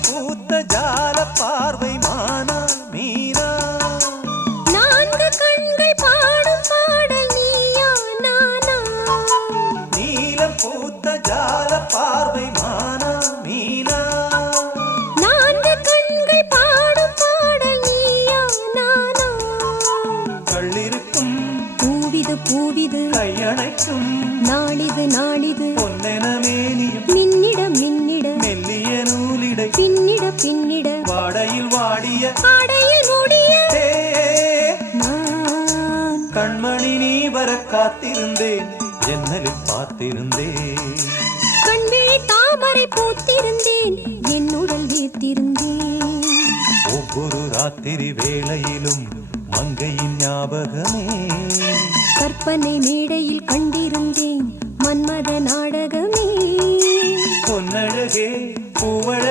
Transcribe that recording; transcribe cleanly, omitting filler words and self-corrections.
பூத்த ஜால பார்வை மானா மீனா நான்கு கண்கள் பாடும் பாடல் நீயா நானா நீலம் பூத்த ஜால பார்வை மானா மீனா நான்கு கண்கள் பாடும் பாடல் நீயா நானா கள்ளிருக்கும் பூவிது பூவிது கையணைக்கும் நாளிது நாளிது பொன்னென மேனியும் மின்னிட மின்னிட மெல்லிய நூலிடை பின்னிட பின்னிட வாடையில் வாடிய ஆடையில் மூடிய நான் கண்மணி நீ வர காத்திருந்தேன் ஜன்னலில் பார்த்திருந்தேன் கண்விழி தாமரை பூத்திருந்தேன் என் உடல் வீர்த்திருந்தேன் ஒவ்வொரு ராத்திரி வேளையிலும் மங்கையின் ஞாபகமே கற்பனை மேடையில் கண்டிருந்தேன் மன்மத நாடகமே பொன்னழகே பூவழகே